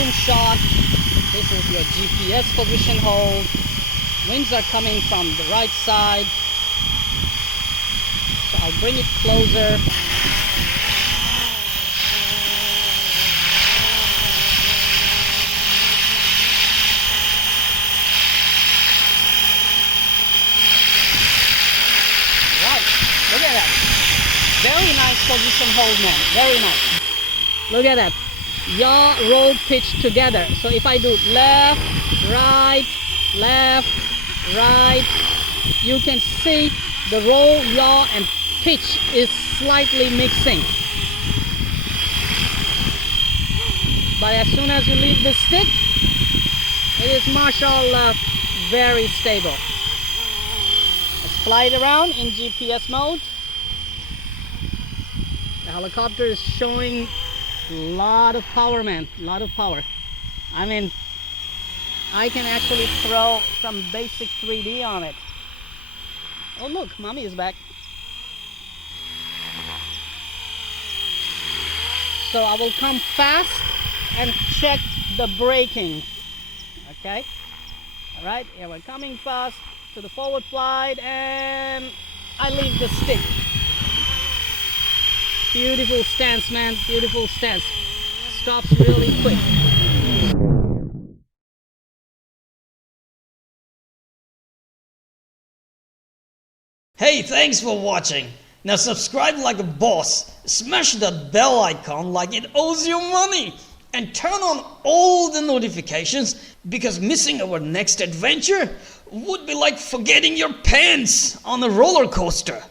zoom shot. This is your GPS position hold. Wings are coming from the right side. So I'll bring it closer. Right, look at that. Very nice position hold, man. Very nice. Look at that. Yaw, roll, pitch together. So if I do left, right, you can see the roll, yaw, and pitch is slightly mixing. But as soon as you leave the stick, it is mashallah very stable. Let's fly it around in GPS mode. The helicopter is showing a lot of power, man. A lot of power. I mean, I can actually throw some basic 3D on it. Oh look, mommy is back. So I will come fast and check the braking. Okay. Alright, here we're coming fast to the forward flight and I leave the stick. Beautiful stance, man. Beautiful stance. Stops really quick. Hey, thanks for watching. Now subscribe like a boss. Smash that bell icon like it owes you money. And turn on all the notifications because missing our next adventure would be like forgetting your pants on a roller coaster.